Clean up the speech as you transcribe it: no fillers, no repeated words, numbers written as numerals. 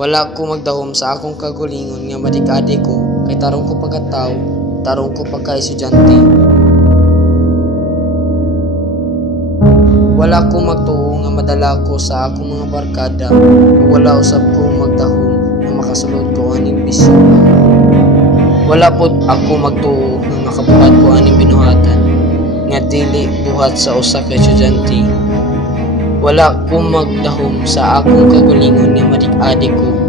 Wala ko magdahom sa akong kagalingon nga madik-adi ko kay tarong ko pagkatao, tarong ko pagka-estudyante. Wala ko magtuo nga madala ko sa akong mga barkada, wala usab ko magdahom nga makasulod ko aning bisyo. Wala pod ako magtuo nga makabuhat ko aning binuhatan nga dili buhat sa usa ka estudyante. Wala ko magdahom sa akong kagalingon nga madik-adi ko